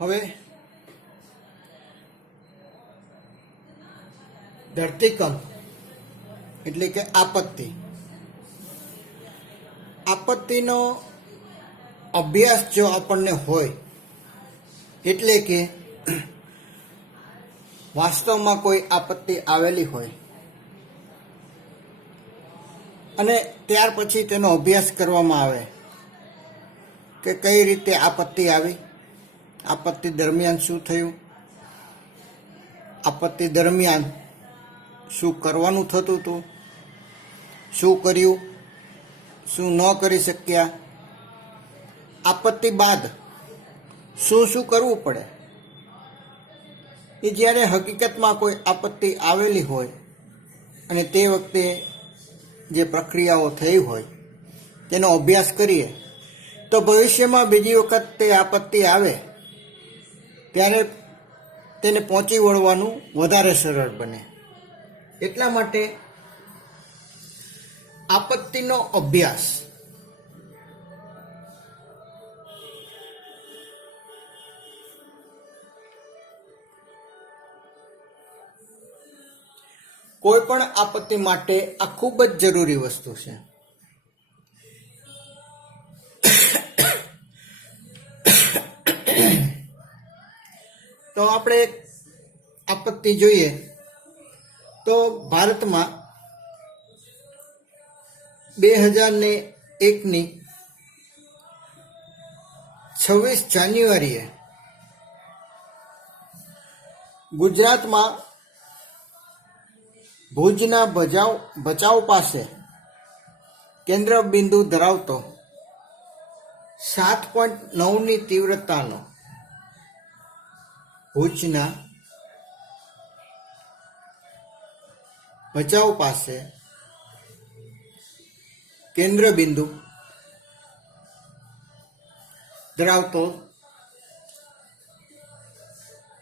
હવે ધરતીકંપ એટલે કે આપત્તિનો અભ્યાસ જો આપણને હોય એટલે કે વાસ્તવમાં કોઈ આપત્તિ આવેલી હોય અને ત્યાર પછી તેનો અભ્યાસ કરવામાં આવે કે કઈ રીતે આપત્તિ આવી, આપત્તિ દરમિયાન શું થયું, આપત્તિ દરમિયાન શું કરવાનું થતું હતું, શું કર્યું, શું ન કરી શક્યા, આપત્તિ બાદ શું શું કરવું પડે, એ જ્યારે હકીકતમાં કોઈ આપત્તિ આવેલી હોય અને તે વખતે જે પ્રક્રિયાઓ થઈ હોય તેનો અભ્યાસ કરીએ તો ભવિષ્યમાં બીજી વખત તે આપત્તિ આવે ત્યારે તેને પહોંચી વળવાનું વધારે સરળ બને. એટલા માટે આપત્તિનો અભ્યાસ કોઈ પણ આપત્તિ માટે આ ખૂબ જ જરૂરી વસ્તુ છે. તો આપણે આપત્તિ જોઈએ તો ભારતમાં 2001ની 26 જાન્યુઆરીએ ગુજરાતમાં ભુજના ભચાઉ પાસે કેન્દ્ર બિંદુ ધરાવતો 7.9ની તીવ્રતાનો ભુજના ભચાઉ પાસે કેન્દ્ર બિંદુ ધરાવતો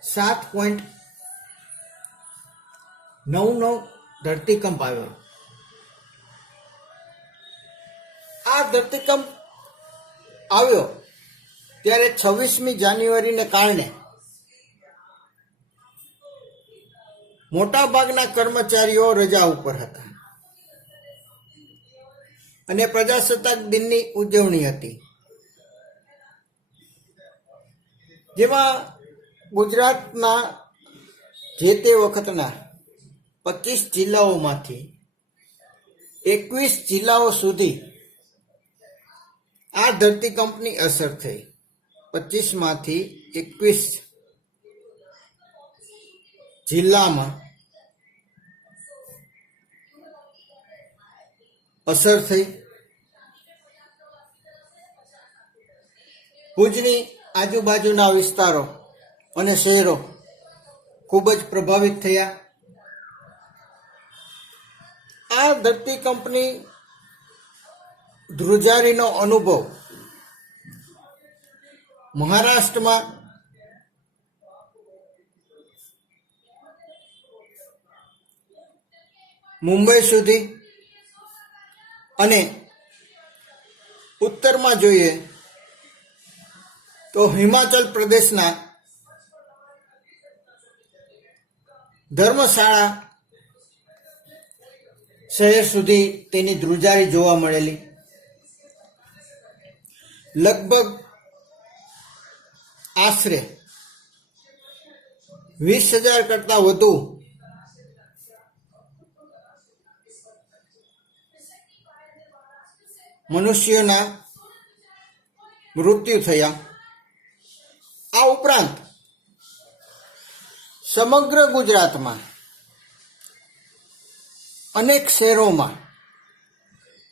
7.9નો ધરતીકંપ આવ્યો. આ ધરતીકંપ આવ્યો ત્યારે 26મી જાન્યુઆરીને કારણે મોટાભાગના કર્મચારીઓ રજા ઉપર હતા અને પ્રજાસત્તાક દિનની ઉજવણી હતી, જેમાં ગુજરાતના જે તે વખતના 25 જિલ્લાઓમાંથી 21 જિલ્લાઓ સુધી આ ધરતીકંપની અસર થઈ. 25માંથી 21 જિલ્લામાં અસર થઈ. ભુજની આજુબાજુના વિસ્તારો અને શહેરો ખૂબ જ પ્રભાવિત થયા. આ ધરતીકંપની ધ્રુજારીનો અનુભવ મહારાષ્ટ્રમાં મુંબઈ સુધી અને ઉત્તરમાં જોઈએ તો હિમાચલ પ્રદેશના ધર્મશાળા શહેર સુધી તેની ધ્રુજારી જોવા મળેલી. લગભગ આશરે 20,000 કરતાં વધુ મનુષ્યોના મૃત્યુ થયા. આ ઉપરાંત સમગ્ર ગુજરાતમાં અનેક શહેરોમાં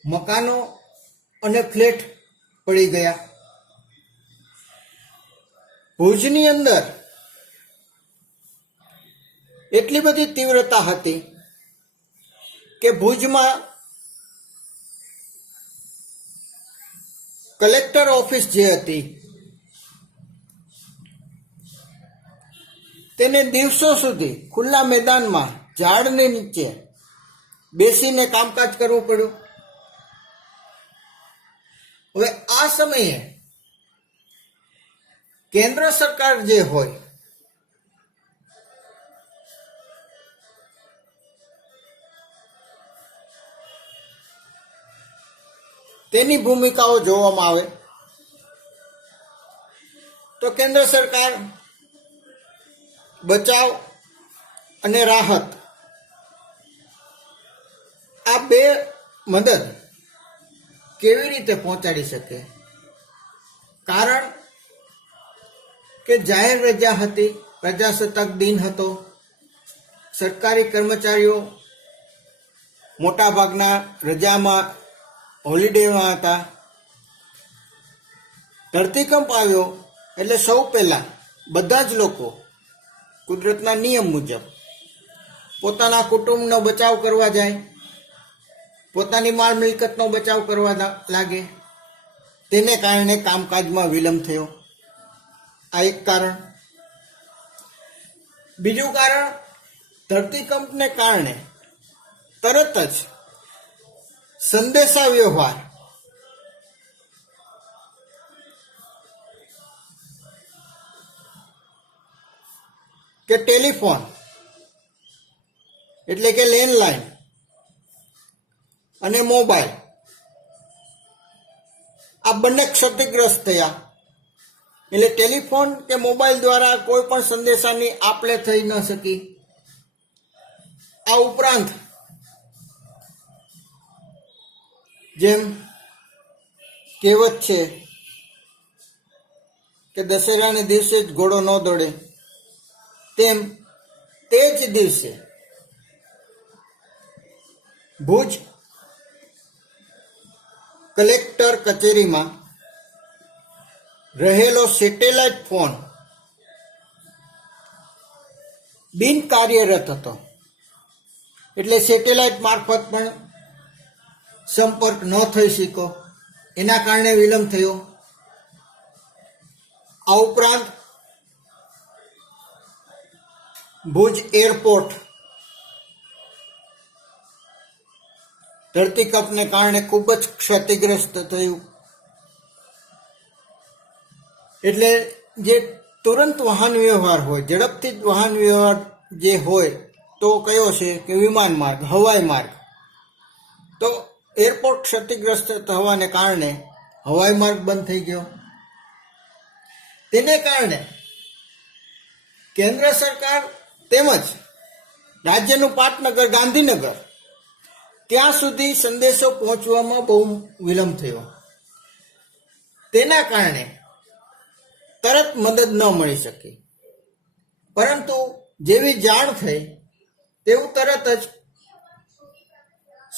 મકાનો અને ફ્લેટ પડી ગયા. ભુજની અંદર એટલી બધી તીવ્રતા હતી કે ભુજમાં કલેક્ટર ઓફિસ જે હતી તેને દિવસો સુધી ખુલ્લા મેદાનમાં ઝાડની નીચે બેસીને કામકાજ કરવું પડ્યું. હવે આ સમયે કેન્દ્ર સરકાર જે હોય તેની ભૂમિકાઓ જોવામાં આવે તો કેન્દ્ર સરકાર બચાવ અને રાહત આ બે મદદ કેવી રીતે પહોંચાડી શકે? કારણ કે જાહેર રજા હતી, પ્રજાસત્તાક દિન હતો, સરકારી કર્મચારીઓ મોટાભાગના રજામાં હોલિડેમાં હતા. ધરતીકંપ આવ્યો એટલે સૌ પહેલાં બધા જ લોકો કુદરતના નિયમ મુજબ પોતાના કુટુંબનો બચાવ કરવા જાય, પોતાની માલ મિલકતનો બચાવ કરવા લાગે. તેને કારણે કામકાજમાં વિલંબ થયો. આ એક કારણ. બીજું કારણ, ધરતીકંપને કારણે તરત જ સંદેશા વ્યવહાર કે ટેલિફોન એટલે કે લેન્ડલાઇન અને મોબાઈલ આ બંને ક્ષતિગ્રસ્ત થયા. એટલે ટેલિફોન કે મોબાઈલ દ્વારા કોઈ પણ સંદેશાની આપ-લે થઈ ન શકી. આ ઉપરાંત જેમ કહેવત છે કે દશેરાને દિવસે જ ઘોડો ન દોડે, તેમ તે જ દિવસે ભુજ કલેક્ટર કચેરીમાં રહેલો સેટેલાઇટ ફોન બિનકાર્યરત હતો. એટલે સેટેલાઇટ મારફત પણ સંપર્ક ન થઈ શક્યો, એના કારણે વિલંબ થયો. આ ઉપરાંત ભુજ એરપોર્ટ ધરતીકંપને કારણે ખૂબ જ ક્ષતિગ્રસ્ત થયું. એટલે જે તુરંત વાહન વ્યવહાર હોય, ઝડપથી જ વાહન વ્યવહાર જે હોય તો કયો છે કે વિમાન માર્ગ, હવાઈ માર્ગ. તો એરપોર્ટ ક્ષતિગ્રસ્ત થવાને કારણે હવાઈ માર્ગ બંધ થઈ ગયો. તેને કારણે કેન્દ્ર સરકાર તેમજ રાજ્યનું પાટનગર ગાંધીનગર ત્યાં સુધી સંદેશો પહોંચવામાં બહુ વિલંબ થયો. તેના કારણે તરત મદદ ન મળી શકી. પરંતુ જેવી જાણ થઈ તેવું તરત જ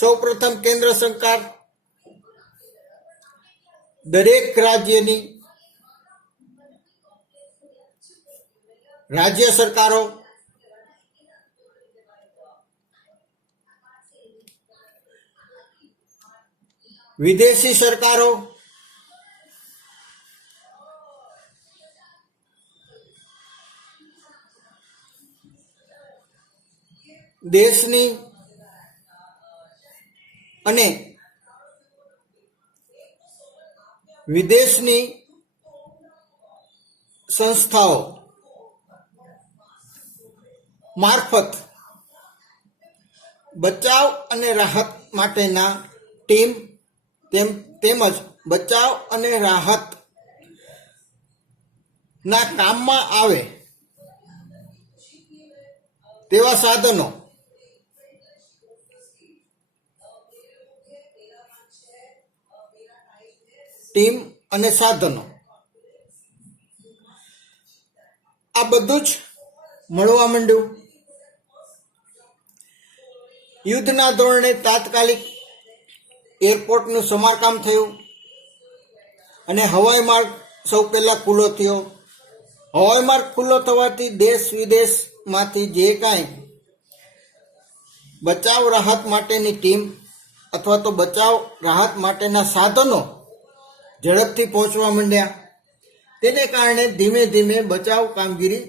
સૌપ્રથમ કેન્દ્ર સરકાર દરેક રાજ્યની રાજ્ય સરકારો વિદેશી સરકારો દેશની અને વિદેશની સંસ્થાઓ મારફત બચાવ અને રાહત માટેના ટીમ તેમજ બચાવ અને રાહત ના કામમાં આવે તેવા સાધનો ટીમ અને સાધનો આ બધું જ મળવા માંડ્યું. યુદ્ધના ધોરણે તાત્કાલિક એરપોર્ટનું સમારકામ થયું અને હવાઈ માર્ગ સૌ પહેલા ખુલ્લો થયો. હવાઈ માર્ગ ખુલ્લો થવાથી દેશ વિદેશમાંથી જે કાંઈ બચાવ રાહત માટેની ટીમ અથવા તો બચાવ રાહત માટેના સાધનો ઝડપથી પહોંચવા માંડ્યા. તેને કારણે ધીમે ધીમે બચાવ કામગીરી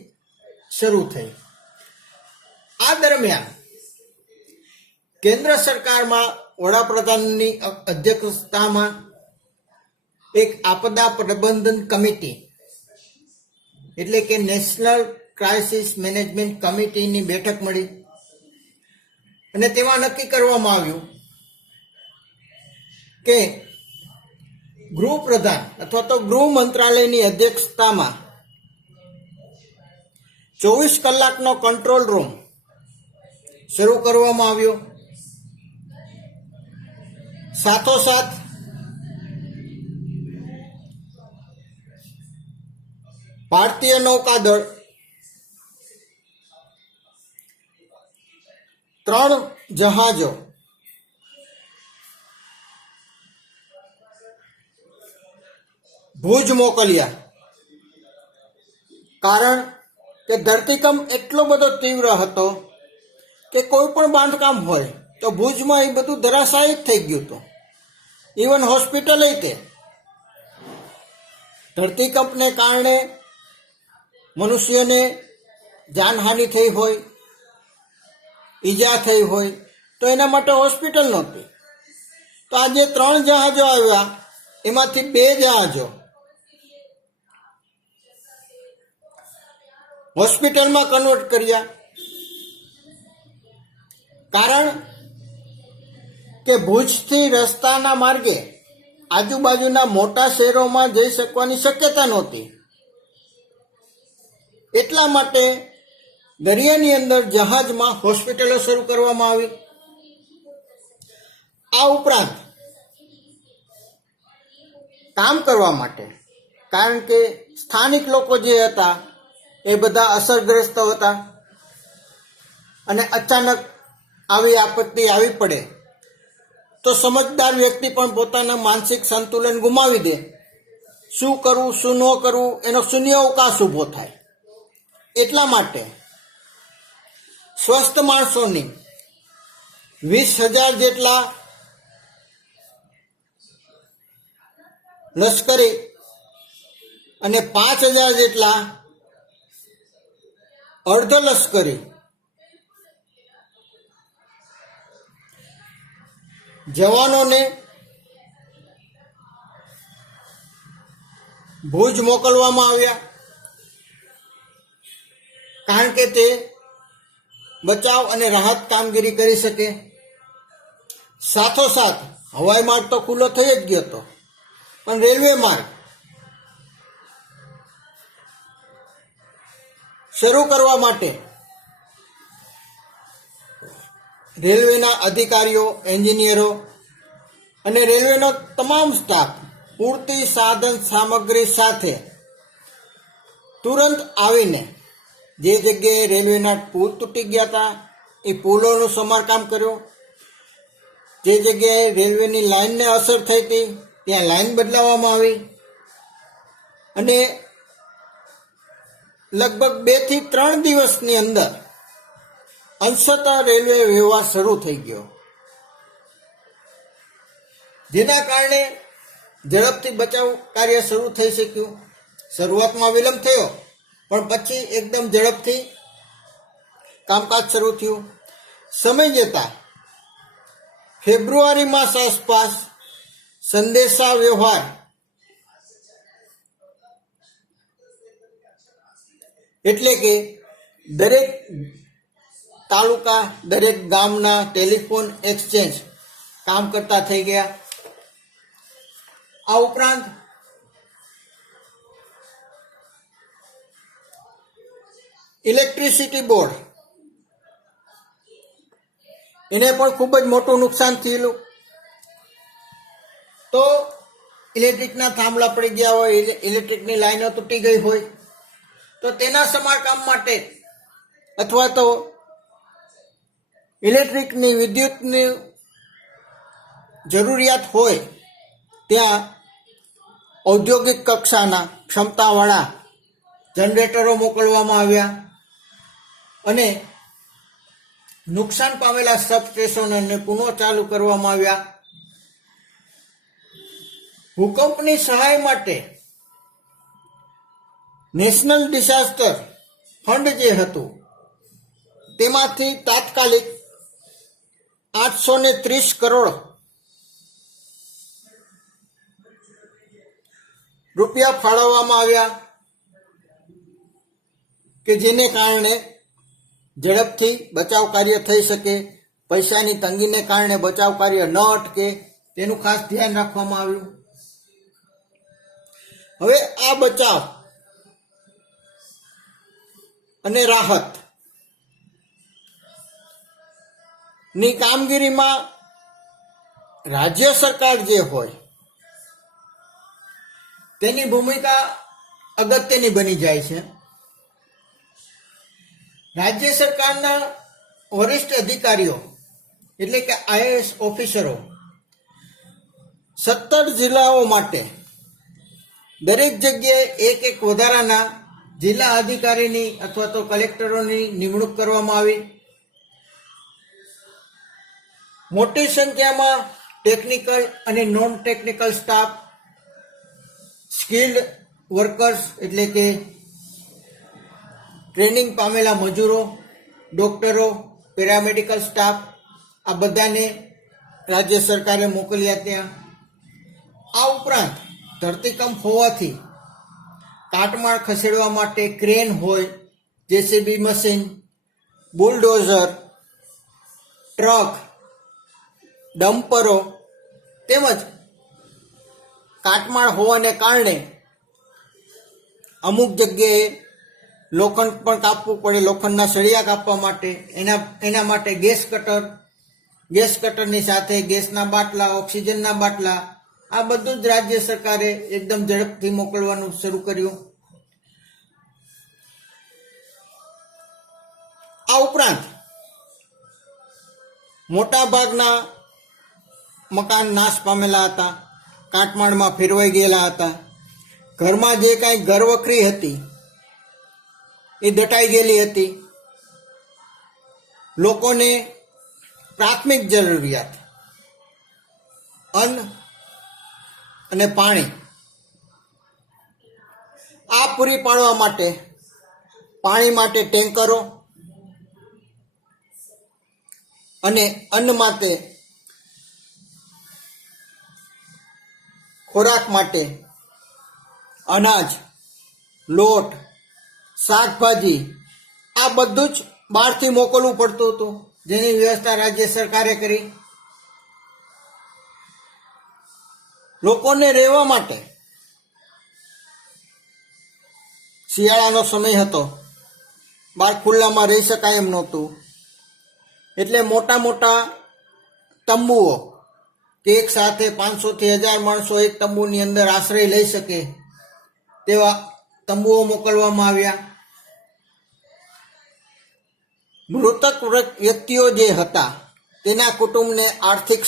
શરૂ થઈ. આ દરમિયાન કેન્દ્ર સરકારમાં વડાપ્રધાનની અધ્યક્ષતામાં એક આપદા પ્રબંધન કમિટી એટલે કે નેશનલ ક્રાઇસિસ મેનેજમેન્ટ કમિટીની બેઠક મળી અને તેમાં નક્કી કરવામાં આવ્યું કે ગૃહપ્રધાન અથવા તો ગૃહ મંત્રાલયની અધ્યક્ષતામાં 24 કલાકનો કંટ્રોલ રૂમ શરૂ કરવામાં આવ્યો. સાથોસાથ ભારતીય નૌકાદળ 3 જહાજો ભુજ મોકલ્યા. કારણ કે ધરતીકંપ એટલો બધો તીવ્ર હતો કે કોઈ પણ બાંધકામ હોય તો ભુજમાં એ બધું ધરાશાયી થઈ ગયું હતું. ઇવન હોસ્પિટલ તે ધરતીકંપને કારણે મનુષ્યને જાનહાનિ થઈ હોય, ઈજા થઈ હોય તો એના માટે હોસ્પિટલ નહોતી. તો આજે 3 જહાજો આવ્યા, એમાંથી 2 જહાજો હોસ્પિટલમાં કન્વર્ટ કર્યા. કારણ કે ભુજથી રસ્તાના માર્ગે આજુબાજુના મોટા શહેરોમાં જઈ શકવાની શક્યતા નહોતી. એટલા માટે દરિયાની અંદર જહાજમાં હોસ્પિટલો શરૂ કરવામાં આવી. આ ઉપરાંત કામ કરવા માટે, કારણ કે સ્થાનિક લોકો જે હતા એ બધા અસરગ્રસ્ત હતા અને અચાનક આવી આપત્તિ આવી પડે તો સમજદાર વ્યક્તિ પણ પોતાના માનસિક સંતુલન ગુમાવી દે. શું કરવું શું ન કરવું એનો શૂન્ય અવકાશ ઊભો થાય. એટલા માટે સ્વસ્થ માણસોની 20,000 જેટલા લશ્કરી અને 5,000 જેટલા અર્ધ લશ્કરી જવાનોને ભુજ મોકલવામાં આવ્યા. કારણ કે તે બચાવ અને રાહત કામગીરી કરી શકે. સાથોસાથ હવાઈ માર્ગ તો ખુલ્લો થઈ જ ગયો હતો, પણ રેલવે માર્ગ શરૂ કરવા માટે રેલવેના અધિકારીઓ, એન્જિનિયરો અને રેલવેનો તમામ સ્ટાફ પૂરતી સાધન સામગ્રી સાથે તુરંત આવીને જે જગ્યાએ રેલવેના પુલ તૂટી ગયા હતા એ પુલોનું સમારકામ કર્યું. જે જગ્યાએ રેલવેની લાઇનને અસર થઈ હતી ત્યાં લાઇન બદલાવવામાં આવી અને લગભગ 2 થી 3 દિવસની અંદર અંશતઃ રેલવે વ્યવહાર શરૂ થઈ ગયો, જેના કારણે ઝડપથી બચાવ કાર્ય શરૂ થઈ શક્યું. શરૂઆતમાં વિલંબ થયો, પણ પછી એકદમ ઝડપથી કામકાજ શરૂ થયું. સમય જતાં ફેબ્રુઆરી માસ આસપાસ સંદેશા વ્યવહાર એટલે કે દરેક તાલુકા, દરેક ગામના ટેલિફોન એક્સચેન્જ કામ કરતા થઈ ગયા. આ ઉપરાંત ઇલેક્ટ્રિસિટી બોર્ડ એને પણ ખૂબ જ મોટું નુકસાન થયેલું. તો ઇલેક્ટ્રિકના થાંભલા પડી ગયા હોય, ઇલેક્ટ્રિકની લાઈનો તૂટી ગઈ હોય તો તેના સમારકામ માટે અથવા તો ઇલેક્ટ્રિકની વિદ્યુતની જરૂરિયાત હોય ત્યાં ઔદ્યોગિક કક્ષાના ક્ષમતાવાળા જનરેટરો મોકલવામાં આવ્યા અને નુકસાન પામેલા સબસ્ટેશનોને પુનઃ ચાલુ કરવામાં આવ્યા. ભૂકંપની સહાય માટે નેશનલ ડિઝાસ્ટર ફંડ જે હતું તેમાંથી તાત્કાલિક 830 કરોડ રૂપિયા ફાળવવામાં આવ્યા. કે જેને કારણે ઝડપથી બચાવ કાર્ય થઈ શકે, પૈસાની તંગીને કારણે બચાવ કાર્ય ન અટકે, તેનું ખાસ ધ્યાન રાખવામાં આવ્યું. હવે આ બચાવ અને રાહત ની કામગીરીમાં રાજ્ય સરકાર જે હોય તેની ભૂમિકા અગત્યની બની જાય છે. રાજ્ય સરકારના વરિષ્ઠ અધિકારીઓ એટલે કે આઈએએસ ઓફિસરો 17 જિલ્લાઓ માટે દરેક જગ્યાએ એક વધારાના જિલ્લા અધિકારીની અથવા તો કલેક્ટરોની નિમણૂક કરવામાં આવી. મોટી સંખ્યામાં ટેકનિકલ અને non technical staff, skilled workers એટલે કે ટ્રેનિંગ પામેલા મજૂરો, ડોક્ટરો, પેરામેડિકલ સ્ટાફ, આ બધાને રાજ્ય સરકારે મોકલ્યા ત્યાં. આ ઉપરાંત ધરતીકંપ હોવાથી કાટમાળ ખસેડવા માટે ક્રેન હોય, જેસીબી મશીન, બુલડોઝર, ટ્રક, ડમ્પરો તેમજ કાટમાળ હોવાને કારણે અમુક જગ્યાએ લોખંડ પણ કાપવું પડે, લોખંડના સળિયા કાપવા માટે એના માટે ગેસ કટરની સાથે ગેસના બાટલા, ઓક્સિજનના બાટલા, આ બધું જ રાજ્ય સરકારે એકદમ ઝડપથી મોકલવાનું શરૂ કર્યું. આ ઉપરાંત મોટા ભાગના મકાન નાશ પામેલા હતા, કાટમાળમાં ફેરવાઈ ગયેલા હતા. ઘરમાં જે કાંઈ ઘરવખરી હતી એ દટાઈ ગયેલી હતી. લોકોને પ્રાથમિક જરૂરિયાત અન્ન અને પાણી આ પૂરી પાડવા માટે પાણી માટે ટેન્કરો અને અન્ન માટે ખોરાક માટે અનાજ, લોટ, શાકભાજી આ બધું જ બહારથી મોકલવું પડતું હતું, જેની વ્યવસ્થા રાજ્ય સરકારે કરી. લોકોને રહેવા માટે શિયાળાનો સમય હતો, બહાર ખુલ્લામાં રહી શકાય એમ નહોતું, એટલે મોટા મોટા તંબુઓ કે એક સાથે 500 થી 1000 માણસો એક તંબુની અંદર આશ્રય લઈ શકે તેવા તંબુઓ મોકલવામાં આવ્યા. મૃતક વ્યક્તિઓ જે હતા તેના કુટુંબને આર્થિક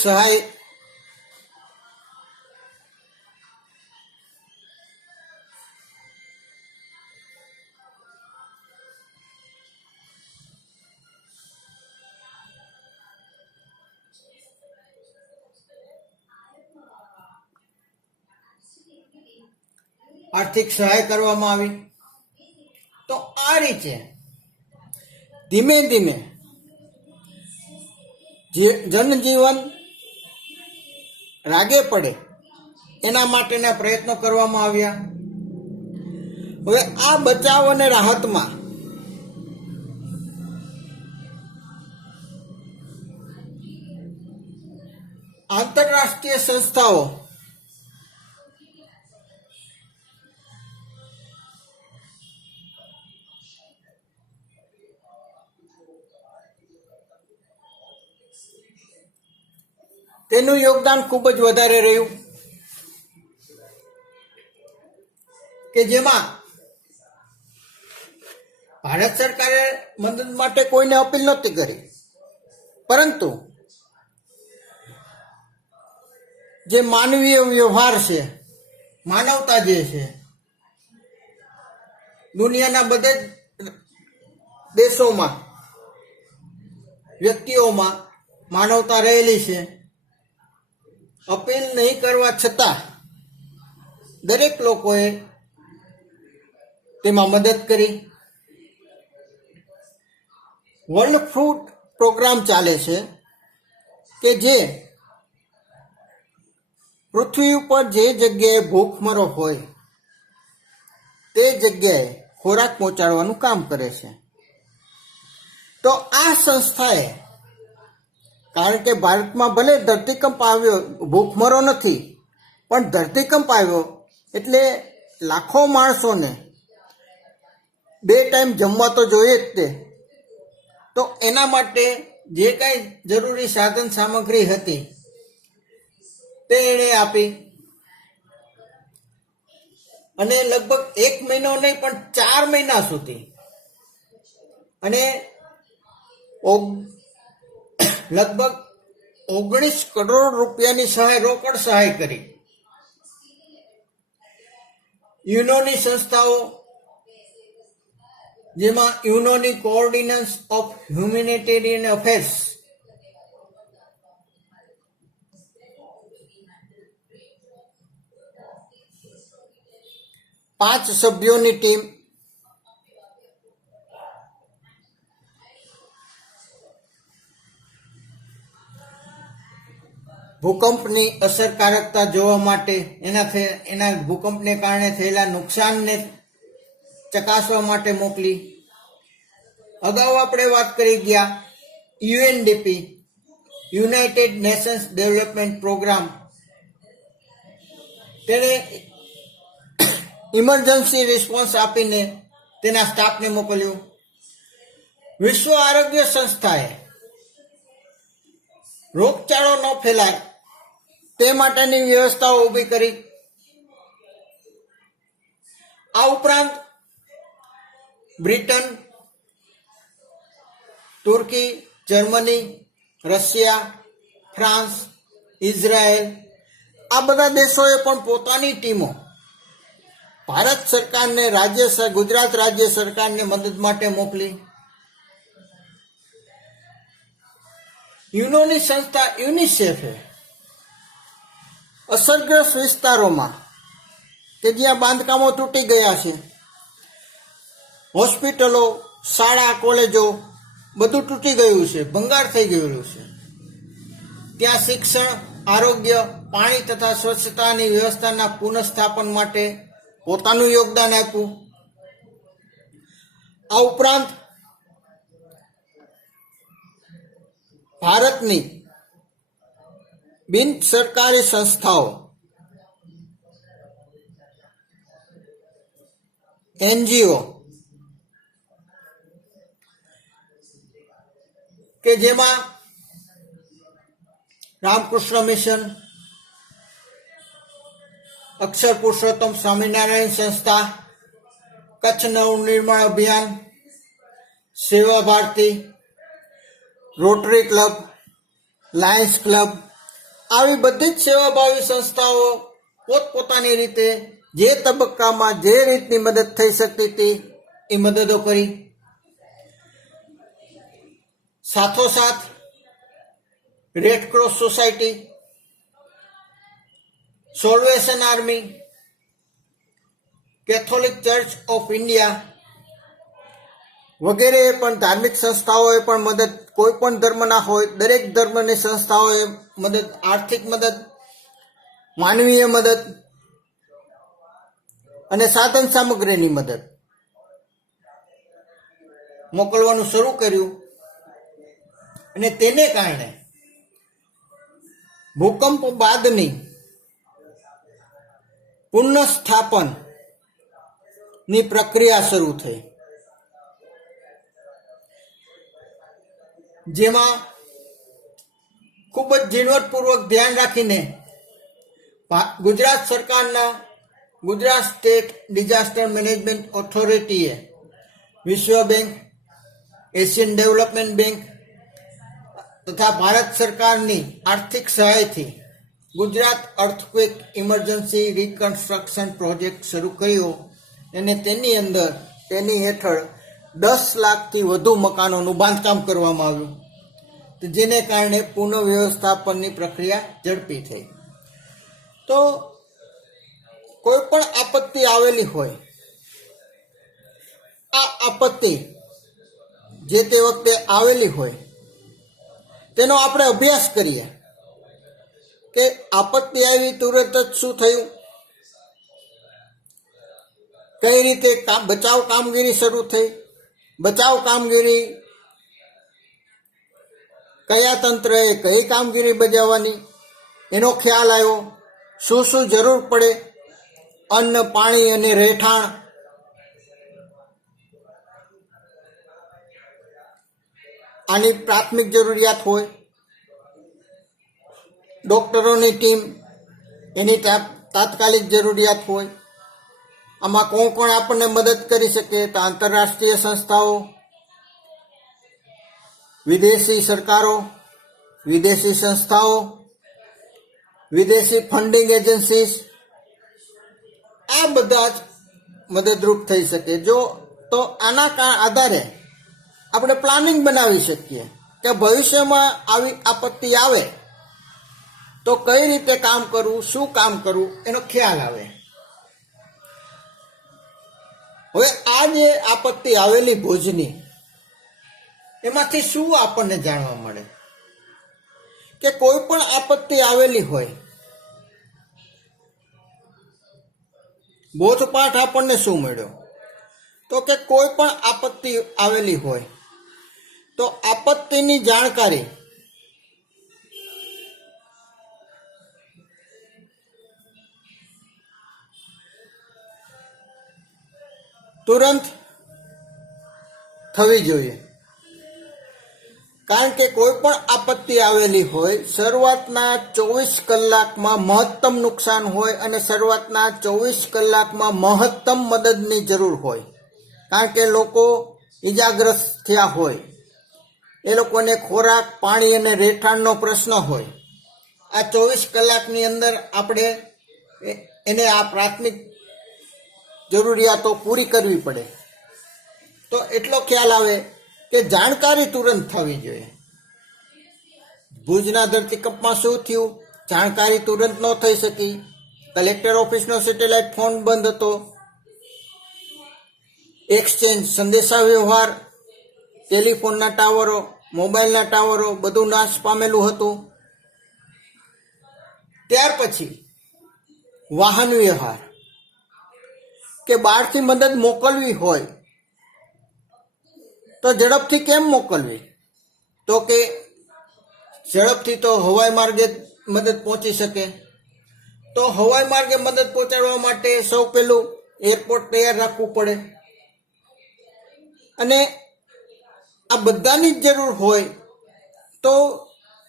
સહાય કરવામાં આવી. તો આ રીતે ધીમે ધીમે જનજીવન રાગે પડે એના માટેના પ્રયત્નો કરવામાં આવ્યા. હવે આ બચાવ અને રાહતમાં આંતરરાષ્ટ્રીય સંસ્થાઓ તેનું યોગદાન ખૂબ જ વધારે રહ્યું, કે જેમાં ભારત સરકારે મદદ માટે કોઈને અપીલ નહોતી કરી, પરંતુ જે માનવીય વ્યવહાર છે, માનવતા જે છે, દુનિયાના બધા દેશોમાં વ્યક્તિઓમાં માનવતા રહેલી છે. અપીલ નહીં કરવા છતાં દરેક લોકોએ તેમાં મદદ કરી. વર્લ્ડ ફૂડ પ્રોગ્રામ ચાલે છે કે જે પૃથ્વી ઉપર જે જગ્યાએ ભૂખમરો હોય તે જગ્યાએ ખોરાક પહોંચાડવાનું કામ કરે છે. તો આ સંસ્થાએ, કારણ કે ભારતમાં ભલે ધરતીકંપ આવ્યો, ભૂખમરો નથી, પણ ધરતીકંપ આવ્યો એટલે લાખો માણસોને 2 ટાઈમ જમવા તો જોઈએ જ તે. તો એના માટે જે કાંઈ જરૂરી સાધન સામગ્રી હતી તે એણે આપી, અને લગભગ 1 મહિનો નહીં પણ 4 મહિના સુધી, અને લગભગ 19 કરોડ રૂપિયાની સહાય, રોકડ સહાય કરી. યુનોની સંસ્થાઓ, જેમાં યુનોની કોઓર્ડિનેશન ઓફ હ્યુમેનિટેરિયન અફેર્સ, પાંચ સભ્યોની ટીમ, ભૂકંપની અસરકારકતા જોવા માટે, એના ભૂકંપને કારણે થયેલા નુકસાનને ચકાસવા માટે મોકલી. અગાઉ આપણે વાત કરી ગયા UNDP, United Nations Development Programme, તેણે ઇમરજન્સી રિસ્પોન્સ આપીને તેના સ્ટાફને મોકલ્યું. વિશ્વ આરોગ્ય સંસ્થાએ રોગચાળો ન ફેલાય તે માટેની વ્યવસ્થાઓ ઊભી કરી. આ ઉપરાંત બ્રિટન, તુર્કી, જર્મની, રશિયા, ફ્રાન્સ, ઇઝરાયલ, આ બધા દેશોએ પણ પોતાની ટીમો ભારત સરકારને, ગુજરાત રાજ્ય સરકારને મદદ માટે મોકલી. યુનોની સંસ્થા યુનિસેફે અસરગ્રસ્ત વિસ્તારોમાં કે જ્યાં બાંધકામો તૂટી ગયા છે, હોસ્પિટલો, શાળા, કોલેજો બધું તૂટી ગયું છે, ભંગાર થઈ ગયેલું છે, ત્યાં શિક્ષણ, આરોગ્ય, પાણી તથા સ્વચ્છતાની વ્યવસ્થાના પુનઃસ્થાપન માટે પોતાનું યોગદાન આપ્યું. આ ઉપરાંત ભારતની બિન સરકારી સંસ્થાઓ, એનજીઓ, કે જેમાં Ramakrishna Mission, Akshar Purushottam Swaminarayan Sanstha, Kutch Navnirman Abhiyan, Seva Bharati, Rotary Club, Lions Club, આવી બધી જ સેવાભાવી સંસ્થાઓ પોતપોતાની રીતે જે તબક્કામાં જે રીતની મદદ થઈ શકતી હતી એ મદદો કરી. સાથોસાથ Red Cross Society, Salvation Army, Catholic Church of India વગેરે પણ ધાર્મિક સંસ્થાઓએ પણ મદદ, કોઈ પણ ધર્મના હોય દરેક ધર્મની સંસ્થાઓએ મદદ, આર્થિક મદદ, માનવીય મદદ અને સાધન સામગ્રીની મદદ મોકલવાનું શરૂ કર્યું. અને તેને કારણે ભૂકંપ બાદની પુનઃસ્થાપનની પ્રક્રિયા શરૂ થઈ, જેમાં ખૂબ જ ઝીણવટપૂર્વક ધ્યાન રાખીને ગુજરાત સરકારના ગુજરાત સ્ટેટ ડિઝાસ્ટર મેનેજમેન્ટ ઓથોરિટીએ વિશ્વ બેંક, એશિયન ડેવલપમેન્ટ બેંક તથા ભારત સરકારની આર્થિક સહાયથી Gujarat earthquake emergency reconstruction project શરૂ કર્યો અને તેની હેઠળ 10 લાખથી વધુ મકાનોનું બાંધકામ કરવામાં આવ્યું, જેને કારણે પુનઃવ્યવસ્થાપનની પ્રક્રિયા ઝડપી થઈ. તો કોઈ પણ આપત્તિ આવેલી હોય, આ આપત્તિ જે તે વખતે આવેલી હોય તેનો આપણે અભ્યાસ કરીએ કે આપત્તિ આવી તુરત જ શું થયું, કઈ રીતે બચાવ કામગીરી શરૂ થઈ, બચાવ કામગીરી કયા તંત્રએ કઈ કામગીરી બજાવવાની એનો ખ્યાલ આવ્યો, શું શું જરૂર પડે, અન્ન, પાણી અને રહેઠાણ, આની પ્રાથમિક જરૂરિયાત હોય, ડોક્ટરોની ટીમ એની તાત્કાલિક જરૂરિયાત હોય, આમાં કોણ કોણ આપણને મદદ કરી શકે, તો આંતરરાષ્ટ્રીય સંસ્થાઓ, વિદેશી સરકારો, વિદેશી સંસ્થાઓ, વિદેશી ફંડિંગ એજન્સીસ, આ બધા જ મદદરૂપ થઈ શકે. જો તો આના આધારે આપણે પ્લાનિંગ બનાવી શકીએ કે ભવિષ્યમાં આવી આપત્તિ આવે તો કઈ રીતે કામ કરવું, શું કામ કરવું એનો ખ્યાલ આવે. હવે આ જે આપત્તિ આવેલી ભુજની, એમાંથી શું આપણને જાણવા મળે કે કોઈ પણ આપત્તિ આવેલી હોય, બોધપાઠ આપણને શું મળ્યો, તો કે કોઈ પણ આપત્તિ આવેલી હોય તો આપત્તિની જાણકારી તુરંત થવી જોઈએ. કારણ કે કોઈ પણ આપત્તિ આવેલી હોય, શરૂઆતના 24 કલાકમાં મહત્તમ નુકસાન હોય અને શરૂઆતના 24 કલાકમાં મહત્તમ મદદની જરૂર હોય. કારણ કે લોકો ઈજાગ્રસ્ત થયા હોય, એ લોકોને ખોરાક, પાણી અને રહેઠાણનો પ્રશ્ન હોય. આ 24 કલાકની અંદર આપણે એને આ પ્રાથમિક જરૂરિયાતો પૂરી કરવી પડે. તો એટલો ખ્યાલ આવે કે જાણકારી તુરંત થવી જોઈએ. ભુજના ધરતીકંપમાં શું થયું, જાણકારી તુરંત ન થઈ શકી. કલેક્ટર ઓફિસનો સેટેલાઇટ ફોન બંધ હતો, એક્સચેન્જ, સંદેશા વ્યવહાર, ટેલિફોનના ટાવરો, મોબાઈલના ટાવરો બધું નાશ પામેલું હતું. ત્યાર પછી વાહન વ્યવહાર, કે બહારથી મદદ મોકલવી હોય તો ઝડપથી કેમ મોકલવી, તો કે ઝડપથી તો હવાઈ માર્ગે મદદ પહોંચી શકે. તો હવાઈ માર્ગે મદદ પહોંચાડવા માટે સૌ પહેલું એરપોર્ટ તૈયાર રાખવું પડે. અને આ બધાની જ જરૂર હોય તો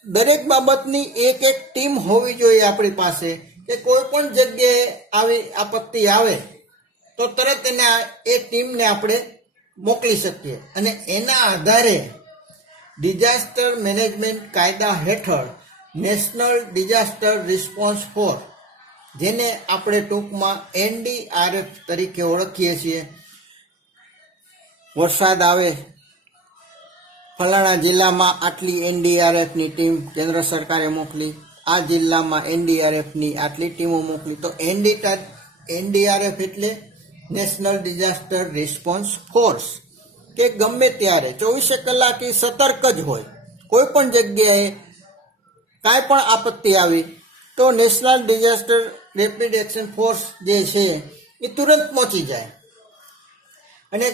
દરેક બાબતની એક એક ટીમ હોવી જોઈએ આપણી પાસે, કે કોઈ પણ જગ્યાએ આવી આપત્તિ આવે તો તરત એ ટીમને આપણે મોકલી શકીએ. અને એના આધારે ડિઝાસ્ટર મેનેજમેન્ટ કાયદા હેઠળ નેશનલ ડિઝાસ્ટર રિસ્પોન્સ ફોર્સ, જેને આપણે ટૂંકમાં NDRF તરીકે ઓળખીએ છીએ, વરસાદ આવે, ફલાણા જિલ્લામાં આટલી NDRFની ટીમ કેન્દ્ર સરકારે મોકલી, આ જિલ્લામાં NDRFની આટલી ટીમો મોકલી. તો NDRF એટલે નેશનલ ડિઝાસ્ટર રિસ્પોન્સ ફોર્સ, કે ગમે ત્યારે 24 કલાક સતર્ક જ હોય. કોઈ પણ જગ્યાએ કાંઈ પણ આપત્તિ આવી તો national disaster rapid action force જે છે એ તુરંત પહોંચી જાય અને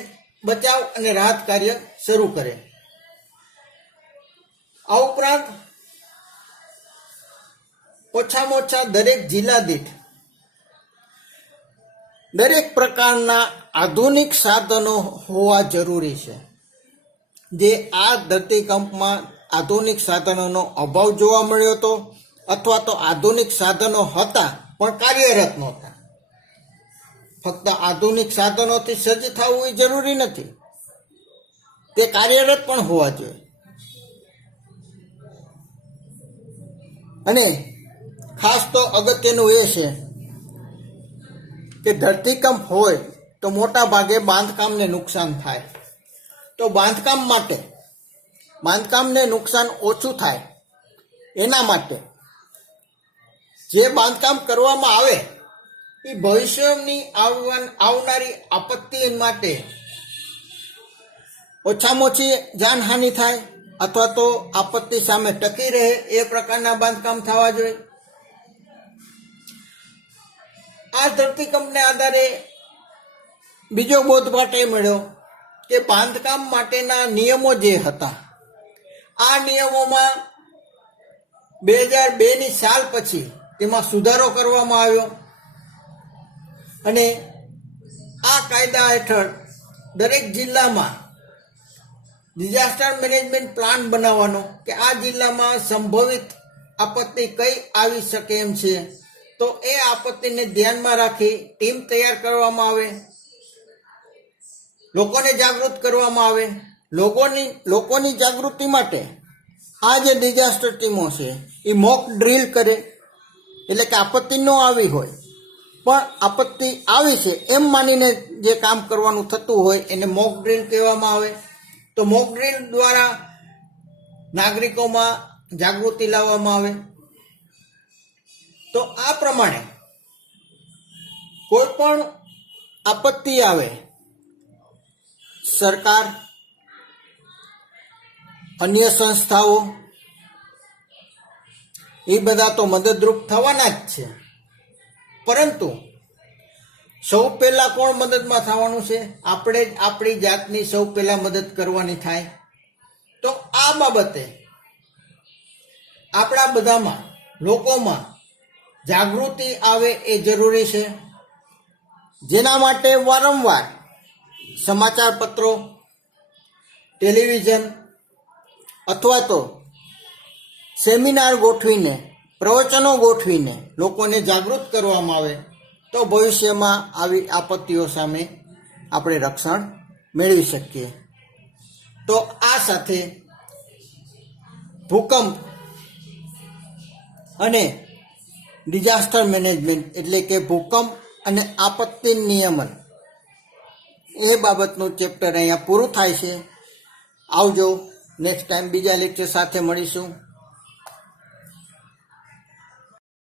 બચાવ અને રાહત કાર્ય શરૂ કરે. આ ઉપરાંત ઓછામાં ઓછા દરેક જિલ્લા દીઠ દરેક પ્રકારના આધુનિક સાધનો હોવા જરૂરી છે. જે આ ધરતીકંપમાં આધુનિક સાધનોનો અભાવ જોવા મળ્યો હતો, અથવા તો આધુનિક સાધનો હતા પણ કાર્યરત નહોતા. ફક્ત આધુનિક સાધનોથી સજ્જ થવું એ જરૂરી નથી, તે કાર્યરત પણ હોવા જોઈએ. અને ખાસ તો અગત્યનું એ છે કે ધરતીકંપ હોય તો મોટા ભાગે બાંધકામને નુકસાન થાય. તો બાંધકામને નુકસાન ઓછું થાય એના માટે જે બાંધકામ કરવામાં આવે એ ભવિષ્યની આવનારી આપત્તિ માટે ઓછામાં ઓછી જાનહાનિ થાય અથવા તો આપત્તિ સામે ટકી રહે એ પ્રકારના બાંધકામ થવા જોઈએ. આ ધરતીકંપને આધારે બીજો બોધપાઠ એ મળ્યો કે બાંધકામ માટેના નિયમો જે હતા આ નિયમોમાં 2002ની સાલ પછી તેમાં સુધારો કરવામાં આવ્યો અને આ કાયદા હેઠળ દરેક જિલ્લામાં ડિઝાસ્ટર મેનેજમેન્ટ પ્લાન બનાવવાનો કે આ જિલ્લામાં સંભવિત આપત્તિ કઈ આવી શકે એમ છે, તો એ આપત્તિને ધ્યાનમાં રાખી ટીમ તૈયાર કરવામાં આવે, લોકોને જાગૃત કરવામાં આવે. લોકોની જાગૃતિ માટે આ જે ડિઝાસ્ટર ટીમો છે એ મોક ડ્રીલ કરે, એટલે કે આપત્તિ ન આવી હોય પણ આપત્તિ આવી છે એમ માનીને જે કામ કરવાનું થતું હોય એને મોક ડ્રીલ કહેવામાં આવે. તો મોક ડ્રીલ દ્વારા નાગરિકોમાં જાગૃતિ લાવવામાં આવે. તો આ પ્રમાણે કોઈ પણ આપત્તિ આવે, સરકાર, અન્ય સંસ્થાઓ એ બધા તો મદદરૂપ થવાના જ છે, પરંતુ સૌ પહેલા કોણ મદદમાં થવાનું છે? આપણે જ આપણી જાતની સૌ પહેલા મદદ કરવાની થાય. તો આ બાબતે આપણા બધામાં લોકોમાં જાગૃતિ આવે એ જરૂરી છે, જેના માટે વારંવાર સમાચાર પત્રો, ટેલિવિઝન અથવા તો સેમિનાર ગોઠવીને, પ્રવચનો ગોઠવીને લોકોને જાગૃત કરવામાં આવે તો ભવિષ્યમાં આવી આપત્તિઓ સામે આપણે રક્ષણ મેળવી શકીએ. તો આ સાથે ભૂકંપ અને ડિઝાસ્ટર મેનેજમેન્ટ એટલે કે ભૂકંપ અને આપત્તિ નિયમન એ બાબતનું ચેપ્ટર અહીંયા પૂરું થાય છે. આવજો, નેક્સ્ટ ટાઈમ બીજા લેક્ચર સાથે મળીશું.